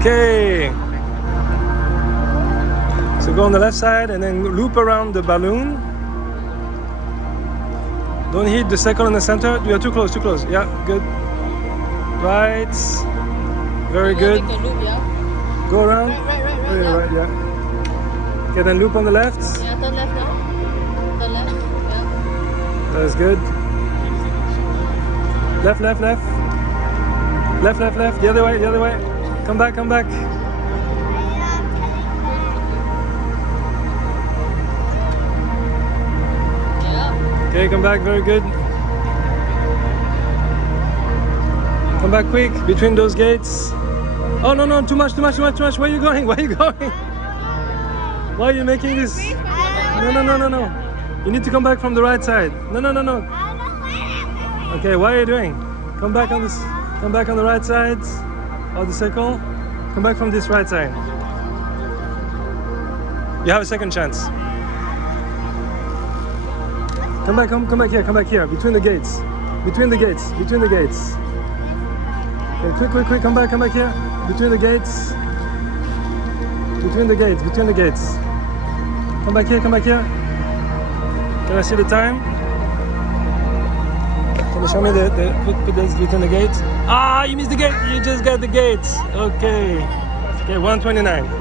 Okay. So go on the left side and then loop around the balloon. Don't hit the circle in the center. You're too close, too close. Yeah, good. Right. Very good. Make a loop, yeah? Go around. Right, Yeah, yeah. right, yeah. Okay, then loop on the left. Yeah, turn left now. Turn left, yeah. That's good. Left, left, left. Left, left, left. The other way, the other way. Come back, come back. Yeah. Okay, come back, very good. Come back quick, between those gates. Oh, no, no, too much, too much, too much, too much. Where are you going? Where are you going? Why are you making this? No, no, no, no, no. You need to come back from the right side. No, no, no, no. Okay, what are you doing? Come back on this. Come back on the right side of the circle. Come back from this right side. You have a second chance. Come back, come back here, come back here. Between the gates. Between the gates, between the gates. Okay, quick, quick, quick, come back here. Between the gates. Between the gates, between the gates. Come back here, come back here. Can I see the time? Can you show me put this between the gates? Ah, you missed the gate. You just got the gates. Okay. Okay, 1:29.